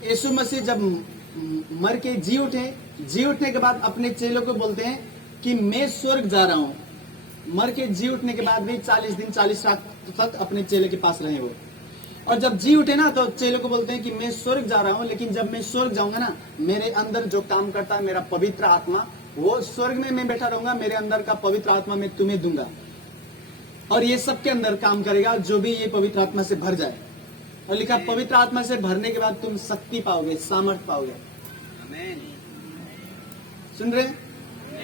यीशु मसीह जब मर के जी उठने के बाद अपने चेलों को बोलते हैं कि मैं स्वर्ग जा रहा हूं। मर के जी उठने के बाद भी 40 दिन 40 रात तक अपने चेले के पास रहे वो। और जब जी उठे ना तो चेलों को बोलते हैं कि मैं स्वर्ग जा रहा हूं, लेकिन जब मैं स्वर्ग जाऊंगा ना, मेरे अंदर जो काम करता है मेरा पवित्र आत्मा, वो स्वर्ग में मैं बैठा रहूंगा, मेरे अंदर का पवित्र आत्मा मैं तुम्हें दूंगा और ये सबके अंदर काम करेगा जो भी ये पवित्र आत्मा से भर जाए। और लिखा पवित्र आत्मा से भरने के बाद तुम शक्ति पाओगे, सामर्थ पाओगे। सुन रहे?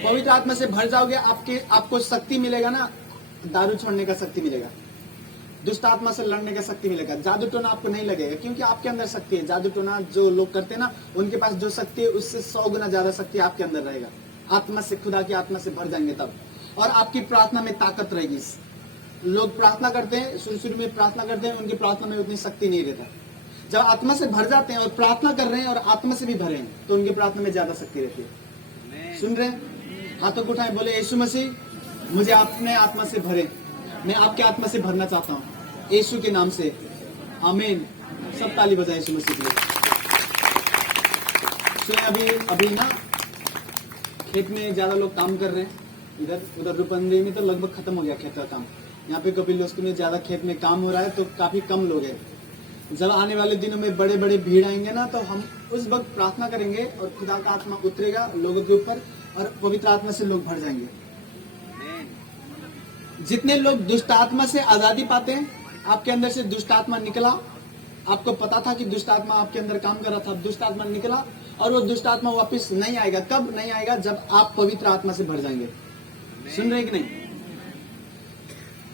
पवित्र आत्मा से भर जाओगे, आपको शक्ति मिलेगा ना, दारू छोड़ने का शक्ति मिलेगा, दुष्ट आत्मा से लड़ने का शक्ति मिलेगा, जादू टोना आपको नहीं लगेगा क्योंकि आपके अंदर शक्ति है। जादू टोना जो लोग करते हैं ना, उनके पास जो शक्ति है उससे 100 गुना ज्यादा शक्ति आपके अंदर रहेगा। आत्मा से, खुदा की आत्मा से भर जाएंगे तब, और आपकी प्रार्थना में ताकत रहेगी। लोग प्रार्थना करते हैं, शुरू में प्रार्थना करते हैं, उनकी प्रार्थना में उतनी शक्ति नहीं रहता। जब आत्मा से भर जाते हैं और प्रार्थना कर रहे हैं और आत्मा से भी भरे हैं तो उनकी प्रार्थना में ज्यादा शक्ति रहती है। सुन रहे हैं? हाथों को उठाए, बोले यीशु मसीह मुझे अपने आत्मा से भरे, मैं आपके आत्मा से भरना चाहता हूँ यीशु के नाम से, आमीन। सब ताली बजाए यीशु मसीह के लिए। सुने, अभी ना खेत में ज्यादा लोग काम कर रहे हैं, इधर उधर रुपंदेही में तो लगभग खत्म हो गया खेत का काम। यहाँ पे कपिल दोस्तों में ज्यादा खेत में काम हो रहा है तो काफी कम लोग हैं। जब आने वाले दिनों में बड़े बड़े भीड़ आएंगे ना, तो हम उस वक्त प्रार्थना करेंगे और खुदा का आत्मा उतरेगा लोगों के ऊपर और पवित्र आत्मा से लोग भर जाएंगे। जितने लोग दुष्ट आत्मा से आजादी पाते हैं, आपके अंदर से दुष्ट आत्मा निकला, आपको पता था कि दुष्ट आत्मा आपके अंदर काम कर रहा था, दुष्ट आत्मा निकला और वो दुष्ट आत्मा वापस नहीं आएगा। कब नहीं आएगा? जब आप पवित्र आत्मा से भर जाएंगे। सुन रहे कि नहीं?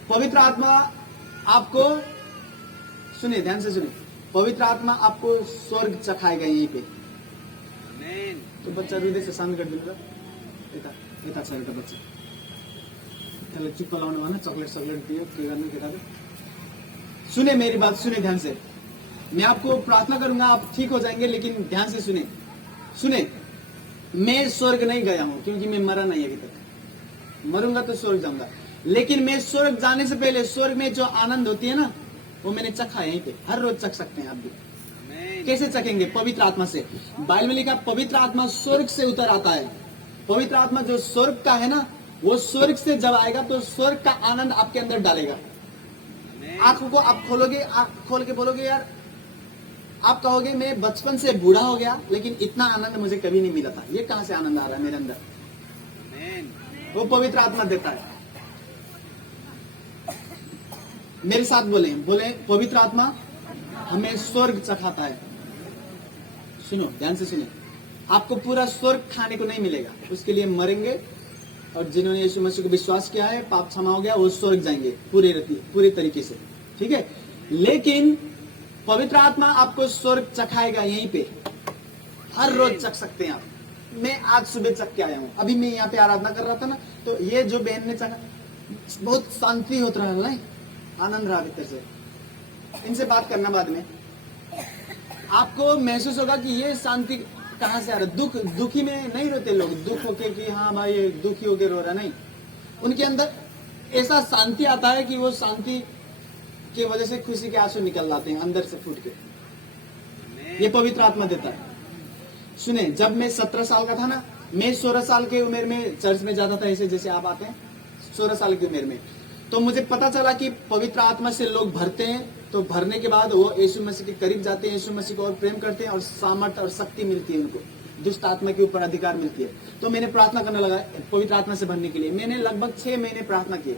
पवित्र आत्मा आपको, सुनिए, ध्यान से सुनिए, पवित्र आत्मा आपको स्वर्ग चखाएगा यहीं पे। तो बच्चा हृदय से शांत कर दूंगा, इतना अच्छा रहता बच्चा, चलो चुप लाने वाला, चॉकलेट पियो, सुने मेरी बात, सुने ध्यान से। मैं आपको प्रार्थना करूंगा, आप ठीक हो जाएंगे, लेकिन ध्यान से सुने। मैं स्वर्ग नहीं गया हूं क्योंकि मैं मरा नहीं अभी तक। मरूंगा तो स्वर्ग जाऊंगा, लेकिन मैं स्वर्ग जाने से पहले स्वर्ग में जो आनंद होती है ना, वो मैंने चखा यहीं पे। हर रोज चख सकते हैं आप भी। कैसे चखेंगे? पवित्र आत्मा से। बाइबल में लिखा पवित्र आत्मा स्वर्ग से उतर आता है। पवित्र आत्मा जो स्वर्ग का है ना, वो स्वर्ग से जब आएगा तो स्वर्ग का आनंद आपके अंदर डालेगा। आंखों को आप खोलोगे, आंख खोल के बोलोगे, यार आप कहोगे मैं बचपन से बूढ़ा हो गया लेकिन इतना आनंद मुझे कभी नहीं मिला था। ये कहां से आनंद आ रहा है मेरे अंदर? वो पवित्र आत्मा देता है। मेरे साथ बोले पवित्र आत्मा हमें स्वर्ग चखाता है। सुनो, ध्यान से सुने, आपको पूरा स्वर्ग खाने को नहीं मिलेगा, उसके लिए मरेंगे, और जिन्होंने यीशु मसीह को विश्वास किया है, पाप क्षमा हो गया, वो स्वर्ग जाएंगे पूरे तरीके से, ठीक है। लेकिन पवित्र आत्मा आपको स्वर्ग चखाएगा यहीं पे। हर रोज चख सकते हैं आप। मैं आज सुबह चख के आया हूँ। अभी मैं यहाँ पे आराधना कर रहा था ना, तो ये जो बहन ने चखा, बहुत शांति होता रहा, नहीं आनंद रहा भीतर से। इनसे बात करना बाद में, आपको महसूस होगा कि ये शांति कहां से आ रहा है। दुखी में नहीं रोते लोग, दुख होके कि हाँ भाई दुखी होके रो रहा, नहीं। उनके अंदर ऐसा शांति आता है कि वो शांति की वजह से खुशी के आंसू निकल जाते हैं अंदर से फूट के। ये पवित्र आत्मा देता है। सुने, जब मैं 17 साल का था ना, मैं 16 साल की उम्र में चर्च में जाता था, ऐसे जैसे आप आते हैं 16 साल की उम्र में। तो मुझे पता चला कि पवित्र आत्मा से लोग भरते हैं, तो भरने के बाद वो यीशु मसीह के करीब जाते हैं, यीशु मसीह को और प्रेम करते हैं और सामर्थ्य और शक्ति मिलती है उनको, दुष्ट आत्मा के ऊपर अधिकार मिलती है। तो मैंने प्रार्थना करने लगा पवित्र आत्मा से भरने के लिए। मैंने लगभग 6 महीने प्रार्थना की।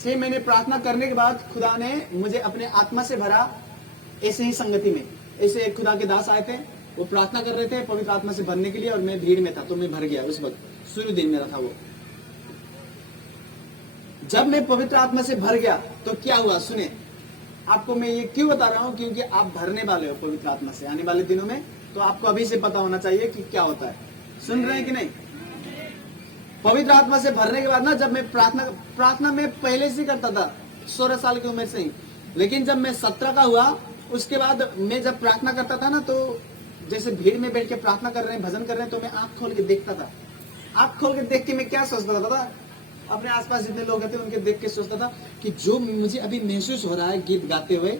6 महीने प्रार्थना करने के बाद खुदा ने मुझे अपने आत्मा से भरा। ऐसे ही संगति में ऐसे एक खुदा के दास आए थे, वो प्रार्थना कर रहे थे पवित्र आत्मा से भरने के लिए, और मैं भीड़ में था तो मैं भर गया। उस वक्त शुरू दिन मेरा था वो। जब मैं पवित्र आत्मा से भर गया तो क्या हुआ, सुने। आपको मैं ये क्यों बता रहा हूं, क्योंकि आप भरने वाले हो पवित्र आत्मा से आने वाले दिनों में, तो आपको अभी से पता होना चाहिए कि क्या होता है। सुन रहे हैं कि नहीं? पवित्र आत्मा से भरने के बाद ना, जब मैं प्रार्थना में पहले से करता था 16 साल की उम्र से ही, लेकिन जब मैं 17 का हुआ उसके बाद मैं जब प्रार्थना करता था ना, तो जैसे भीड़ में बैठ के प्रार्थना कर रहे हैं, भजन कर रहे हैं, तो मैं आंख खोल के देखता था। आंख खोल के देख के मैं क्या सोचता था, अपने आसपास जितने लोग थे उनके देख के सोचता था कि जो मुझे अभी महसूस हो रहा है गीत गाते हुए,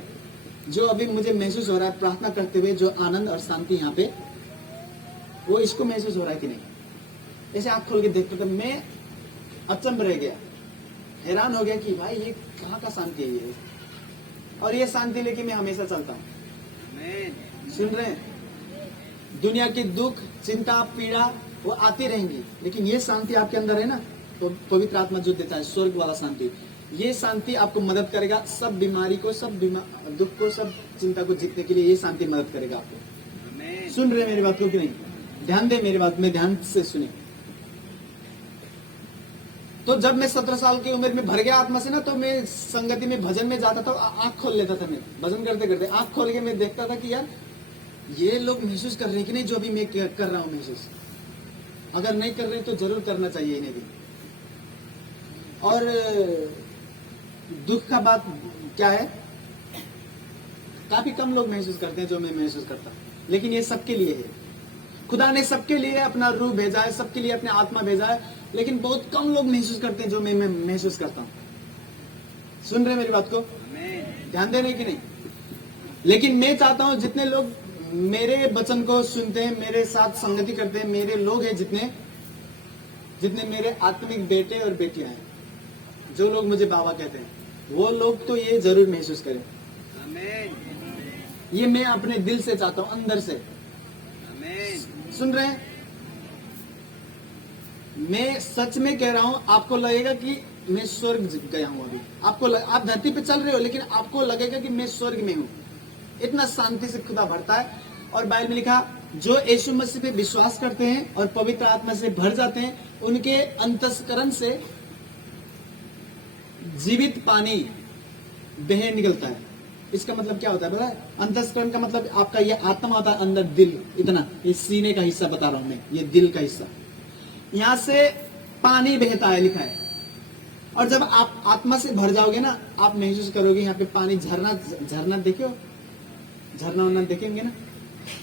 जो अभी मुझे महसूस हो रहा है प्रार्थना करते हुए, जो आनंद और शांति यहाँ पे, वो इसको महसूस हो रहा है कि नहीं? ऐसे आंख खोल के देखते तो मैं अचंभ रह गया, हैरान हो गया कि भाई ये कहाँ का शांति है ये, और ये शांति लेके मैं हमेशा चलता हूँ। सुन रहे हैं? दुनिया की दुख, चिंता, पीड़ा वो आती रहेंगी, लेकिन ये शांति आपके अंदर है ना, तो पवित्र आत्मा जो देता है स्वर्ग वाला शांति, ये शांति आपको मदद करेगा सब बीमारी को, सब दुख को, सब चिंता को जीतने के लिए ये शांति मदद करेगा आपको। सुन रहे मेरी बात को कि नहीं? ध्यान दे मेरी बात में, ध्यान से सुने। तो जब मैं 17 साल की उम्र में भर गया आत्मा से ना, तो मैं संगति में भजन में जाता था, आंख खोल लेता था, मैं भजन करते करते आंख खोल के मैं देखता था कि यार ये लोग महसूस कर रहे हैं कि नहीं जो अभी मैं कर रहा हूं महसूस। अगर नहीं कर रहे तो जरूर करना चाहिए इन्हें भी। और दुख का बात क्या है, काफी कम लोग महसूस करते हैं जो मैं महसूस करता हूं, लेकिन ये सबके लिए है। खुदा ने सबके लिए अपना रूह भेजा है, सबके लिए अपने आत्मा भेजा है, लेकिन बहुत कम लोग महसूस करते हैं जो मैं महसूस करता हूं। सुन रहे मेरी बात को? ध्यान दे रहे कि नहीं? लेकिन मैं चाहता हूं जितने लोग मेरे वचन को सुनते हैं, मेरे साथ संगति करते हैं, मेरे लोग हैं जितने जितने मेरे आत्मिक बेटे और बेटियां हैं, जो लोग मुझे बाबा कहते हैं, वो लोग तो ये जरूर महसूस करें। ये मैं अपने दिल से चाहता हूं, अंदर से। सुन रहे हैं? मैं सच में कह रहा हूं, आपको लगेगा कि मैं स्वर्ग गया हूं अभी। आप धरती पे चल रहे हो, लेकिन आपको लगेगा कि मैं स्वर्ग में हूं। इतना शांति से खुदा भरता है। और बाइबल में लिखा, जो यीशु मसीह पे विश्वास करते हैं और पवित्र आत्मा से भर जाते हैं, उनके अंतस्करण से जीवित पानी बह निकलता है। इसका मतलब क्या होता है पता है? अंतस्करण का मतलब आपका ये आत्मा होता है, अंदर दिल, इतना ये सीने का हिस्सा बता रहा हूं मैं, ये दिल का हिस्सा, यहां से पानी बहता है, लिखा है। और जब आप आत्मा से भर जाओगे ना, आप महसूस करोगे यहाँ पे पानी, झरना देखो, झरना देखेंगे ना,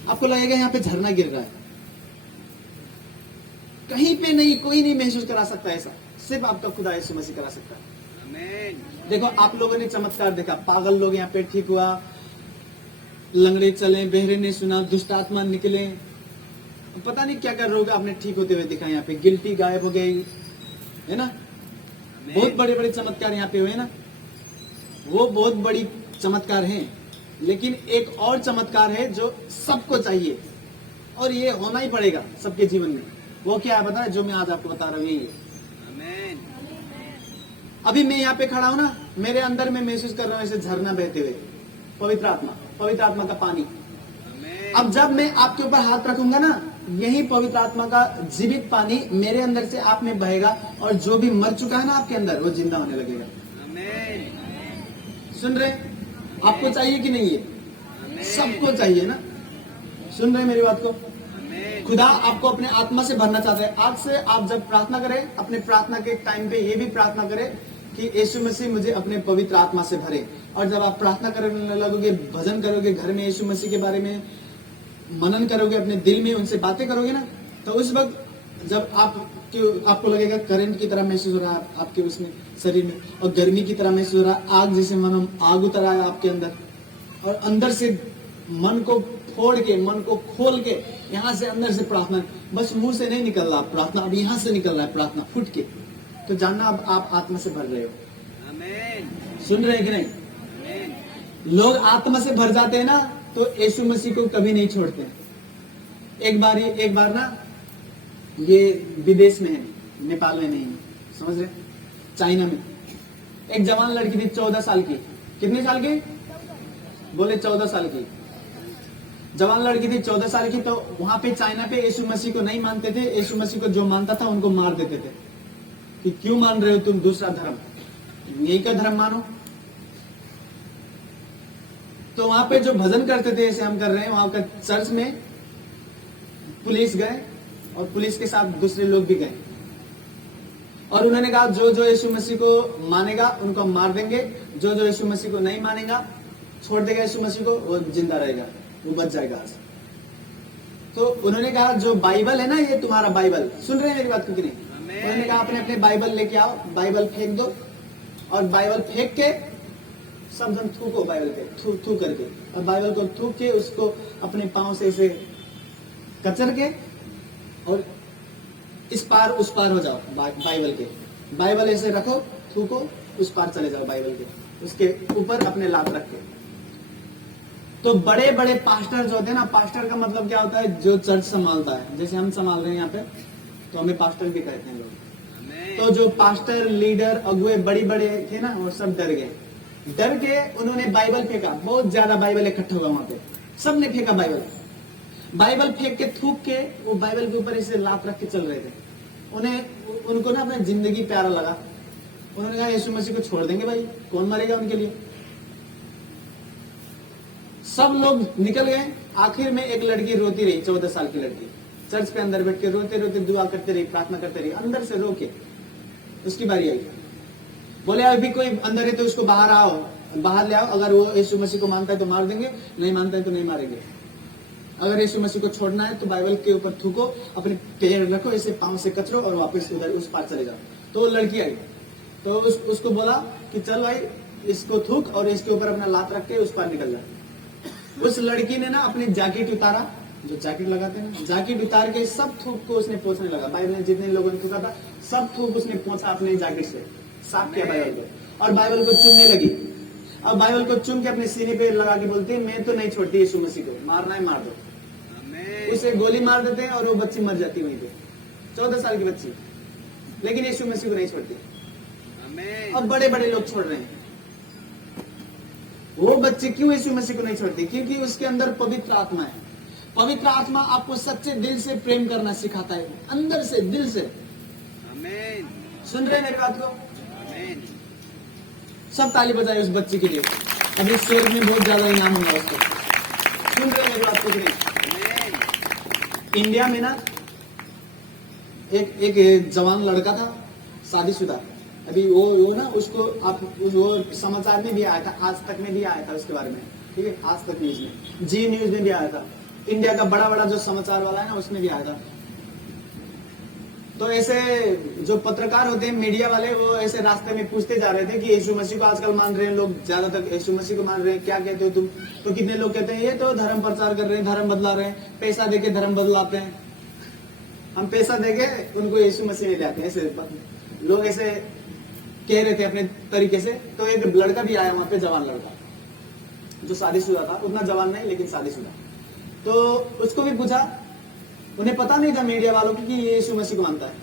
आपको लगेगा यहाँ पे झरना गिर रहा है। कहीं पे नहीं, कोई नहीं महसूस करा सकता ऐसा, सिर्फ आपका खुदा यीशु मसीह करा सकता है। देखो आप लोगों ने चमत्कार देखा, पागल लोग यहाँ पे ठीक हुआ, लंगड़े चले, बहरे ने सुना, दुष्ट आत्मा निकले, पता नहीं क्या कर रोग आपने ठीक होते हुए दिखा। यहाँ पे गिल्टी गायब हो गई, है ना? बहुत बड़े बड़े चमत्कार यहाँ पे हुए ना, वो बहुत बड़ी चमत्कार हैं। लेकिन एक और चमत्कार है जो सबको चाहिए, और ये होना ही पड़ेगा सबके जीवन में। वो क्या है पता है? जो मैं आज आपको बता रहा हूँ, यही है। अभी मैं यहाँ पे खड़ा हूँ ना, मेरे अंदर में महसूस कर रहा हूँ ऐसे झरना बहते हुए, पवित्र आत्मा का पानी। अब जब मैं आपके ऊपर हाथ रखूंगा ना, यही पवित्र आत्मा का जीवित पानी मेरे अंदर से आप में बहेगा, और जो भी मर चुका है ना आपके अंदर, वो जिंदा होने लगेगा। सुन रहे? आपको चाहिए कि नहीं? ये सबको चाहिए ना? सुन रहे मेरी बात को? खुदा आपको अपने आत्मा से भरना चाहता है। आज से आप जब प्रार्थना करें, अपने प्रार्थना के टाइम पे ये भी प्रार्थना करें कि यीशु मसीह मुझे अपने पवित्र आत्मा से भरे। और जब आप प्रार्थना करने लगोगे, भजन करोगे, घर में यीशु मसीह के बारे में मनन करोगे, अपने दिल में उनसे बातें करोगे ना, तो उस वक्त जब आपको लगेगा करंट की तरह महसूस हो रहा है आपके उसमें शरीर में, और गर्मी की तरह महसूस हो रहा है, आग जैसे मन आग उतर आया आपके अंदर, और अंदर से मन को फोड़ के, मन को खोल के, यहाँ से अंदर से प्रार्थना, बस मुंह से नहीं निकल रहा प्रार्थना, अब यहाँ से निकल रहा है प्रार्थना फुट के, तो जानना अब आप आत्मा से भर रहे हो। सुन रहे हैं कि नहीं? लोग आत्मा से भर जाते हैं ना, तो यीशु मसीह को कभी नहीं छोड़ते। एक बार ना, ये विदेश में है, नेपाल में नहीं, समझ रहे? चाइना में एक जवान लड़की थी, 14 साल की। कितने साल की? बोले 14 साल की जवान लड़की थी, 14 साल की। तो वहां पे चाइना पे यीशु मसीह को नहीं मानते थे। यीशु मसीह को जो मानता था उनको मार देते थे कि क्यों मान रहे हो तुम दूसरा धर्म, यही का धर्म मानो। तो वहां पे जो भजन करते थे, जैसे हम कर रहे हैं, वहां का चर्च में पुलिस गए, और पुलिस के साथ दूसरे लोग भी गए, और उन्होंने कहा जो जो यीशु मसीह को मानेगा उनको मार देंगे, जो जो यीशु मसीह को नहीं मानेगा, छोड़ देगा यीशु मसीह को, वो जिंदा रहेगा, वो बच जाएगा आज। तो उन्होंने कहा जो बाइबल है ना, ये तुम्हारा बाइबल, सुन रहे हैं मेरी बात को कि नहीं? उन्होंने कहा अपने अपने बाइबल लेके आओ, बाइबल फेंक दो, और बाइबल फेंक के सब जन थूको बाइबल पे, थू करके, और बाइबल को थूक के उसको अपने पांव से ऐसे कचर के और इस पार उस पार हो जाओ बाइबल के। बाइबल ऐसे रखो, थूको, उस पार चले जाओ बाइबल के, उसके ऊपर अपने लात रख के। तो बड़े बड़े पास्टर जो होते हैं ना, पास्टर का मतलब क्या होता है, जो चर्च संभालता है। जैसे हम संभाल रहे हैं यहाँ पे, तो हमें पास्टर भी कहते हैं लोग। तो जो पास्टर, लीडर, अगुए बड़ी बड़े थे ना, वो सब डर गए। डर के उन्होंने बाइबल फेंका, बहुत ज्यादा बाइबल इकट्ठा हुआ वहां पे, सबने फेंका बाइबल। बाइबल फेंक के, थूक के, वो बाइबल के ऊपर ऐसे लात रख के चल रहे थे। उनको ना अपना जिंदगी प्यारा लगा। उन्होंने कहा यीशु मसीह को छोड़ देंगे भाई, कौन मरेगा उनके लिए। सब लोग निकल गए। आखिर में एक लड़की रोती रही, 14 साल की लड़की, चर्च के अंदर बैठ के रोते रोते दुआ करते रही, प्रार्थना करते रही, अंदर से रो के। उसकी बारी आई, बोले अभी कोई अंदर है तो उसको बाहर आओ, बाहर ले आओ। अगर वो यीशु मसीह को मानता है तो मार देंगे, नहीं मानता है तो नहीं मारेंगे। अगर यीशु मसीह को छोड़ना है तो बाइबल के ऊपर थूको, अपने पैर रखो, ऐसे पांव से कचरो और वापस उधर उस पार चले जाओ। तो वो लड़की आई, तो उसको बोला कि चल भाई, इसको थूक और इसके ऊपर अपना लात रख के उस पार निकल जा। उस लड़की ने ना अपनी जैकेट उतारा, जो जैकेट लगाते हैं ना, जैकेट उतार के सब थूक को उसने पोंछने लगा। बाइबल ने जितने लोगों ने थूका था, सब थूक उसने पोंछा अपने जैकेट से, साफ किया बाइबल को, और बाइबल को चूमने लगी। अब बाइबल को चूम के अपने सीने पे लगा के बोलती है, मैं तो नहीं छोड़ती यीशु मसीह को, मारना है मार दो। उसे गोली मार देते हैं और वो बच्ची मर जाती है वहीं पे, 14 साल की बच्ची, लेकिन यीशु मसीह को नहीं छोड़ती। अब बड़े बड़े लोग छोड़ रहे हैं। वो बच्चे क्यों यीशु मसीह को नहीं छोड़ती? क्योंकि उसके अंदर पवित्र आत्मा है। पवित्र आत्मा आपको सच्चे दिल से प्रेम करना सिखाता है, अंदर से, दिल से। आमीन। सुन रहे हैं मेरी बात को? आमीन। सब ताली बजाए उस बच्चे के लिए, अभी स्वर्ग में बहुत ज्यादा इनाम होगा उसको। सुन रहे हैं मेरी बात को कि नहीं? इंडिया में ना एक जवान लड़का था, शादीशुदा। अभी वो ना, उसको आप वो समाचार में भी आया था, आज तक में भी आया था उसके बारे में, ठीक है, आज तक न्यूज में, जी न्यूज में भी आया था, इंडिया का बड़ा बड़ा जो समाचार वाला है ना, उसमें भी आया था। तो ऐसे जो पत्रकार होते हैं, मीडिया वाले, वो ऐसे रास्ते में पूछते जा रहे थे कि यीशु मसीह को आजकल मान रहे हैं लोग, ज्यादातर यीशु मसीह को मान रहे हैं, क्या कहते हो तुम? तो कितने लोग कहते हैं ये तो धर्म प्रचार कर रहे हैं, धर्म बदला रहे हैं, पैसा देके धर्म बदलाते हैं। हम पैसा देके उनको यीशु मसीह में ले आते हैं, ऐसे लोग ऐसे कह रहे थे अपने तरीके से। तो एक लड़का भी आया वहां पे, जवान लड़का, जो शादीशुदा था, उतना जवान नहीं लेकिन शादीशुदा। तो उसको भी पूछा, उन्हें पता नहीं था मीडिया वालों को कि ये यीशु मसीह को मानता है।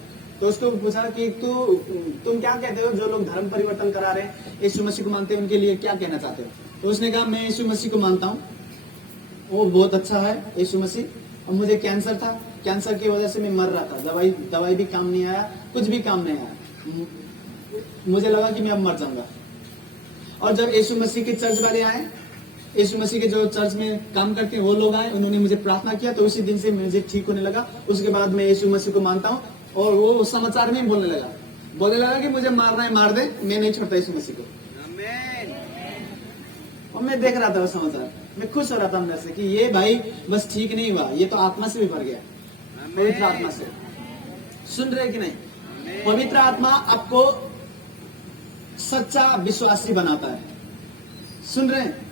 तो उसको पूछा कि तुम क्या कहते हो, जो लोग धर्म परिवर्तन करा रहे हैं, यीशु मसीह को मानते हैं, उनके लिए क्या कहना चाहते हो? तो उसने कहा, मैं यीशु मसीह को मानता हूँ, वो बहुत अच्छा है यीशु मसीह। और मुझे कैंसर था, कैंसर की वजह से मैं मर रहा था, दवाई भी काम नहीं आया, कुछ भी काम नहीं आया, मुझे लगा कि मैं अब मर जाऊंगा। और जब यीशु मसीह के चर्च वाले आए, यीशु मसीह के जो चर्च में काम करते हैं वो लोग आए, उन्होंने मुझे प्रार्थना किया, तो उसी दिन से मुझे ठीक होने लगा। उसके बाद मैं यीशु मसीह को मानता हूँ। और वो समाचार में बोलने लगा कि मुझे मारना है मार दे, मैं नहीं छोड़ता यीशु मसीह को। और मैं देख रहा था वो समाचार, मैं खुश हो रहा था अंदर से कि ये भाई बस ठीक नहीं हुआ, ये तो आत्मा से भी भर गया, पवित्र आत्मा से। सुन रहे कि नहीं? पवित्र आत्मा आपको सच्चा विश्वासी बनाता है। सुन रहे हैं?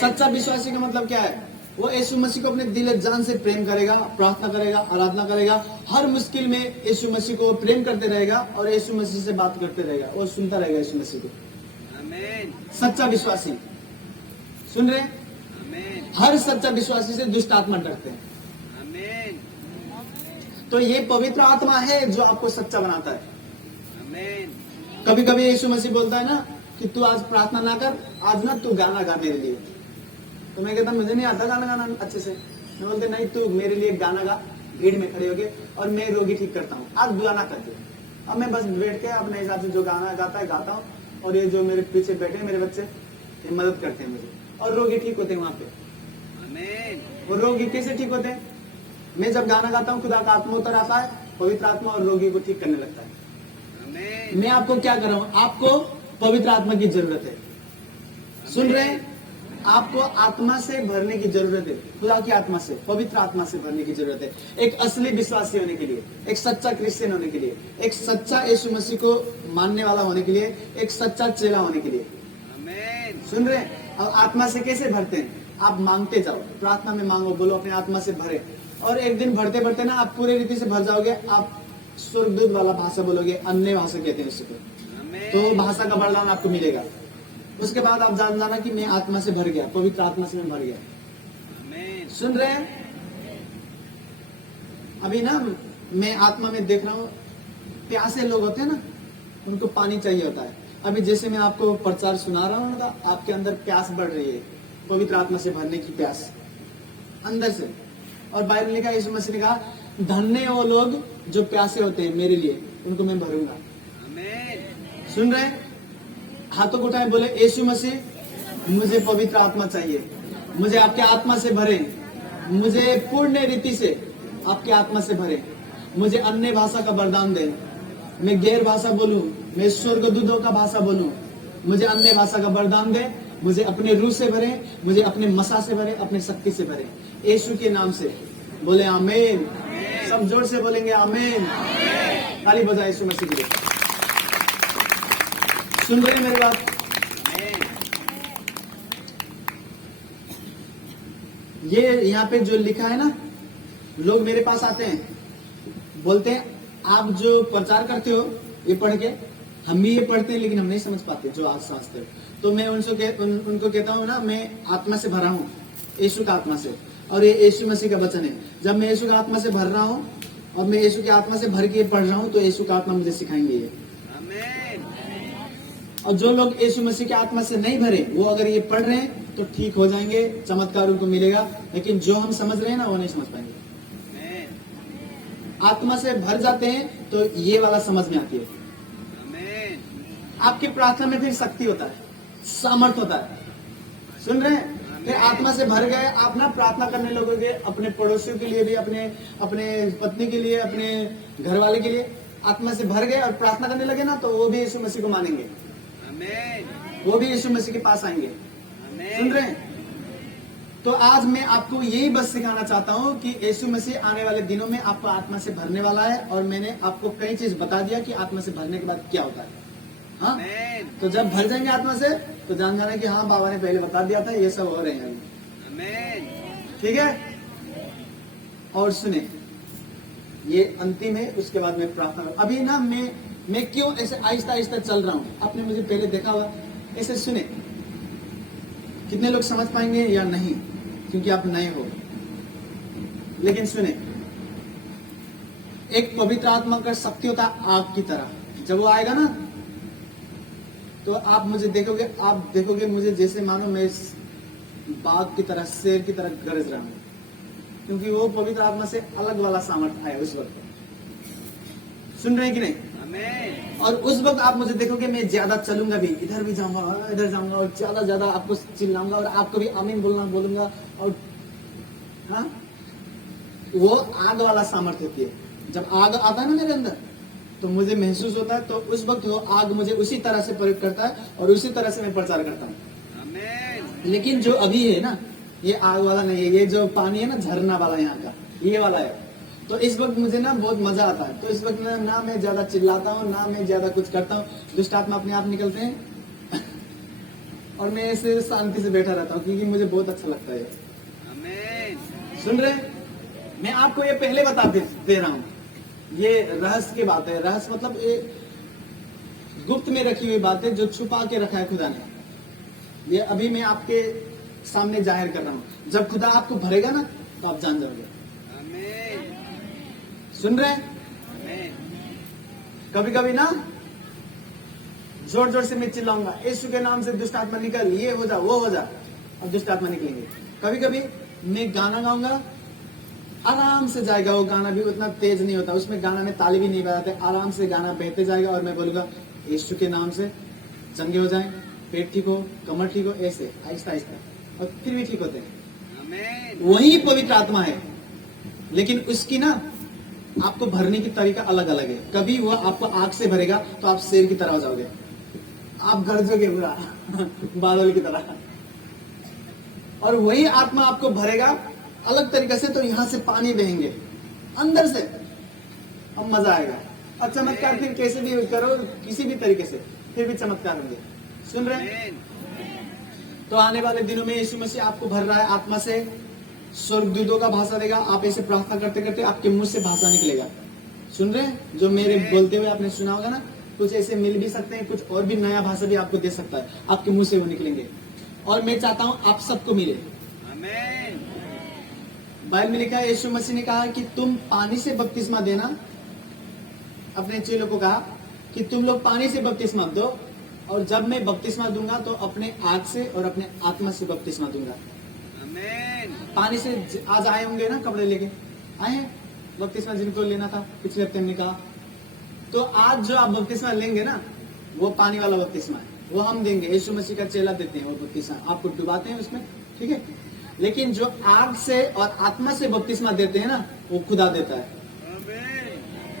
सच्चा विश्वासी का मतलब क्या है? वो यीशु मसीह को अपने दिल जान से प्रेम करेगा, प्रार्थना करेगा, आराधना करेगा, हर मुश्किल में यीशु मसीह को प्रेम करते रहेगा और यीशु मसीह से बात करते रहेगा, और सुनता रहेगा यीशु मसीह को। आमीन। सच्चा विश्वासी, सुन रहे हैं? आमीन। हर सच्चा विश्वासी से दुष्ट आत्मा डरते हैं। आमीन। तो ये पवित्र आत्मा है जो आपको सच्चा बनाता है। आमीन। कभी कभी यीशु मसीह बोलता है ना कि तू आज प्रार्थना ना कर, आज ना तू गाना गा मेरे लिए। तो मैं कहता मुझे नहीं आता गाना गाना अच्छे से। मैं बोलते नहीं, तू मेरे लिए गाना गा, भीड़ में खड़े होके, और मैं रोगी ठीक करता हूँ, आज दुआ ना करते। अब मैं बस बैठ के अपने हिसाब से जो गाना गाता है गाता हूँ, और ये जो मेरे पीछे बैठे हैं मेरे बच्चे, ये मदद करते हैं मुझे, और रोगी ठीक होते हैं वहां पे। आमीन। और रोगी कैसे ठीक होते हैं? मैं जब गाना गाता हूँ, खुदा का आत्मा उतर आता है, पवित्र आत्मा, और रोगी को ठीक करने लगता है। आमीन। मैं आपको क्या कर रहा हूँ? आपको पवित्र आत्मा की जरूरत है। सुन रहे हैं? आपको आत्मा से भरने की जरूरत है, खुदा की आत्मा से, पवित्र आत्मा से भरने की जरूरत है, एक असली विश्वासी होने के लिए, एक सच्चा क्रिश्चियन होने के लिए, एक सच्चा यीशु मसीह को मानने वाला होने के लिए, एक सच्चा चेला होने के लिए। आमीन। सुन रहे हैं? अब आत्मा से कैसे भरते हैं? आप मांगते जाओ, प्रार्थना में मांगो, बोलो अपने आत्मा से भरे, और एक दिन भरते भरते ना आप पूरे रीति से भर जाओगे। आप स्वर्गदूत वाला भाषा बोलोगे, अन्य भाषा कहते हैं उसको, तो भाषा का वरदान आपको मिलेगा। उसके बाद आप जान जाना कि मैं आत्मा से भर गया, पवित्र आत्मा से मैं भर गया। सुन रहे हैं? अभी ना मैं आत्मा में देख रहा हूँ, प्यासे लोग होते हैं ना, उनको पानी चाहिए होता है। अभी जैसे मैं आपको प्रचार सुना रहा हूँ ना, आपके अंदर प्यास बढ़ रही है, पवित्र आत्मा से भरने की प्यास अंदर से। और बाइबल लिखा, यीशु मसीह ने कहा, धन्य है वो लोग जो प्यासे होते हैं मेरे लिए, उनको मैं भरूंगा। सुन रहे हैं? हाथों को उठाए, बोले यीशु मसीह मुझे पवित्र आत्मा चाहिए, मुझे आपके आत्मा से भरे, मुझे पूर्ण रीति से आपके आत्मा से भरे, मुझे अन्य भाषा का वरदान दे, मैं गैर भाषा बोलूं, मैं स्वर्गदूतों का भाषा बोलूं, मुझे अन्य भाषा का वरदान दे, मुझे अपने रूह से भरे, मुझे अपने मसा से भरे, अपने शक्ति से भरे, यीशु के नाम से। बोले आमीन। सब जोर से बोलेंगे आमीन। ताली बजाए यीशु मसीह के लिए। सुन रहे हैं मेरी बात? ये यहाँ पे जो लिखा है ना, लोग मेरे पास आते हैं, बोलते हैं आप जो प्रचार करते हो ये पढ़ के, हम भी ये पढ़ते हैं लेकिन हम नहीं समझ पाते जो आज समझते हो। तो मैं उनको कहता हूँ ना, मैं आत्मा से भरा हूँ, यीशु का आत्मा से, और ये यीशु मसीह का वचन है। जब मैं यीशु का आत्मा से भर रहा हूँ और मैं यीशु के आत्मा से भर के पढ़ रहा हूँ, तो यीशु का आत्मा मुझे सिखाएंगे ये। और जो लोग यीशु मसीह के आत्मा से नहीं भरे, वो अगर ये पढ़ रहे हैं तो ठीक हो जाएंगे, चमत्कार उनको मिलेगा, लेकिन जो हम समझ रहे हैं ना, वो नहीं समझ पाएंगे। आत्मा से भर जाते हैं तो ये वाला समझ में आती है। आपकी प्रार्थना में फिर शक्ति होता है, सामर्थ होता है। सुन रहे हैं? फिर आत्मा से भर गए, आप ना प्रार्थना करने लगोगे, अपने पड़ोसियों के लिए भी, अपने पत्नी के लिए, अपने घर वाले के लिए। आत्मा से भर गए और प्रार्थना करने लगे ना, तो वो भी यीशु मसीह को मानेंगे, वो भी यीशु मसीह के पास आएंगे। सुन रहे हैं? तो आज मैं आपको यही बस सिखाना चाहता हूँ कि यीशु मसीह आने वाले दिनों में आपको आत्मा से भरने वाला है, और मैंने आपको कई चीज बता दिया कि आत्मा से भरने के बाद क्या होता है। हाँ, तो जब भर जाएंगे आत्मा से, तो जान जाना कि हाँ, बाबा ने पहले बता दिया था, ये सब हो रहे हैं अभी। ठीक है? और सुने, ये अंतिम है, उसके बाद मैं प्रार्थना। अभी ना मैं क्यों ऐसे आहिस्ता आहिस्ता चल रहा हूँ, आपने मुझे पहले देखा हुआ ऐसे। सुने, कितने लोग समझ पाएंगे या नहीं, क्योंकि आप नए हो, लेकिन सुने, एक पवित्र आत्मा का शक्ति होता है आग की तरह। जब वो आएगा ना, तो आप मुझे देखोगे, आप देखोगे मुझे जैसे मानो मैं बाघ की तरह, शेर की तरह गरज रहा हूं, क्योंकि वो पवित्र आत्मा से अलग वाला सामर्थ्य आया उस वक्त। सुन रहे हैं कि नहीं? और उस वक्त आप मुझे देखोगे, मैं ज्यादा चलूंगा भी, इधर भी जाऊंगा, इधर जाऊंगा, और ज्यादा आपको चिल्लाऊंगा, और आपको भी आमीन बोलूंगा। और हाँ, वो आग वाला सामर्थ्य होती है। जब आग आता है ना मेरे अंदर, तो मुझे महसूस होता है, तो उस वक्त वो आग मुझे उसी तरह से प्रयोग करता है, और उसी तरह से मैं प्रचार करता हूँ। लेकिन जो अभी है ना, ये आग वाला नहीं है, ये जो पानी है ना, झरना वाला यहाँ का, ये वाला है। तो इस वक्त मुझे ना बहुत मजा आता है। तो इस वक्त ना मैं ज्यादा चिल्लाता हूँ, ना मैं ज्यादा कुछ करता हूँ, दुष्ट आत्मा अपने आप निकलते हैं और मैं ऐसे शांति से बैठा रहता हूँ, क्योंकि मुझे बहुत अच्छा लगता है। सुन रहे? मैं आपको ये पहले बता दे रहा हूँ, ये रहस्य की बात है। रहस्य मतलब ये गुप्त में रखी हुई बात है, जो छुपा के रखा है खुदा ने। ये अभी मैं आपके सामने जाहिर कर रहा हूँ। जब खुदा आपको भरेगा ना, तो आप जान जाओगे। सुन रहे हैं? कभी कभी ना जोर जोर से मैं चिल्लाऊंगा, यीशु के नाम से दुष्ट आत्मा निकल, ये हो जा, वो हो जा, और दुष्ट आत्मा निकलेंगे। कभी कभी मैं गाना गाऊंगा, आराम से जाएगा वो गाना, भी उतना तेज नहीं होता, उसमें गाना में ताली भी नहीं बजाते, आराम से गाना बहते जाएगा, और मैं बोलूंगा यीशु के नाम से चंगे हो जाएं, पेट ठीक हो, कमर ठीक हो, ऐसे आहिस्ता आहिस्ता, और फिर भी ठीक होते हैं। वही पवित्र आत्मा है, लेकिन उसकी ना आपको भरने की तरीका अलग अलग है। कभी वो आपको आग से भरेगा तो आप शेर की तरह हो जाओगे, आप गरजोगे पूरा बादल की तरह। और वही आत्मा आपको भरेगा अलग तरीके से, तो यहां से पानी बहेंगे अंदर से, अब मजा आएगा। और चमत्कार फिर कैसे भी करो, किसी भी तरीके से, फिर भी चमत्कार होंगे। सुन रहे हैं? तो आने वाले दिनों में यीशु मसीह आपको भर रहा है आत्मा से, स्वर्गदूतों का भाषा देगा। आप ऐसे प्रार्थना करते करते आपके मुंह से भाषा निकलेगा। सुन रहे हैं? जो मेरे बोलते हुए आपने सुना होगा ना, कुछ ऐसे मिल भी सकते हैं, कुछ और भी नया भाषा भी आपको दे सकता है, आपके मुंह से वो निकलेंगे। और मैं चाहता हूं आप सबको मिले। बाइबल में लिखा है, यीशु मसीह ने कहा कि तुम पानी से बपतिस्मा देना। अपने चेलों को कहा कि तुम लोग पानी से बपतिस्मा दो, और जब मैं बपतिस्मा दूंगा तो अपने आग से और अपने आत्मा से बपतिस्मा दूंगा। पानी से आज आए होंगे ना, कपड़े लेके आए हैं बपतिस्मा, जिनको लेना था पिछले हफ्ते हमने कहा। तो आज जो आप बपतिस्मा लेंगे ना, वो पानी वाला बपतिस्मा है, वो हम देंगे। यीशु मसीह का चेला देते हैं वो बपतिस्मा, आपको डुबाते हैं उसमें, ठीक है। लेकिन जो आग से और आत्मा से बपतिस्मा देते हैं ना, वो खुदा देता है।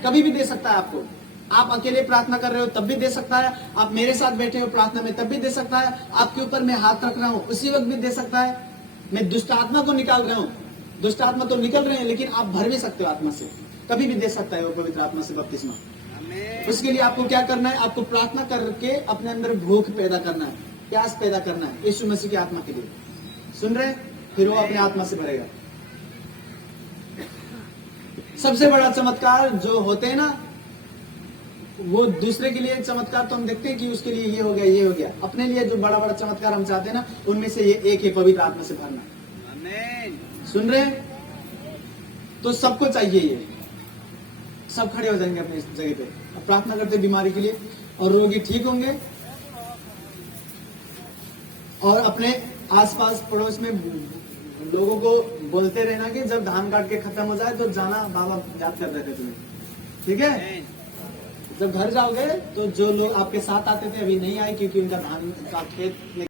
कभी भी दे सकता है आपको। आप अकेले प्रार्थना कर रहे हो तब भी दे सकता है, आप मेरे साथ बैठे हो प्रार्थना में तब भी दे सकता है, आपके ऊपर मैं हाथ रख रहा हूं उसी वक्त भी दे सकता है। मैं दुष्ट आत्मा को निकाल रहा हूं, दुष्ट आत्मा तो निकल रहे हैं, लेकिन आप भर भी सकते हो आत्मा से, कभी भी दे सकता है वो पवित्र आत्मा से बपतिस्मा। उसके लिए आपको क्या करना है? आपको प्रार्थना करके अपने अंदर भूख पैदा करना है, प्यास पैदा करना है यीशु मसीह की आत्मा के लिए। सुन रहे? फिर वो अपने आत्मा से भरेगा। सबसे बड़ा चमत्कार जो होते हैं ना, वो दूसरे के लिए चमत्कार तो हम देखते हैं कि उसके लिए ये हो गया, ये हो गया। अपने लिए जो बड़ा बड़ा चमत्कार हम चाहते हैं ना, उनमें से ये एक है, पवित्र आत्मा से भरना। सुन रहे हैं? तो सबको चाहिए ये। सब खड़े हो जाएंगे अपने इस जगह पे, अब प्रार्थना करते बीमारी के लिए, और रोगी ठीक होंगे। और अपने आसपास पड़ोस में लोगों को बोलते रहना कि जब धान काट के खत्म हो जाए तो जाना, बाबा याद कर रहे थे तुम्हें, ठीक है। जब घर जाओगे तो जो लोग आपके साथ आते थे अभी नहीं आए, क्योंकि उनका धान का खेत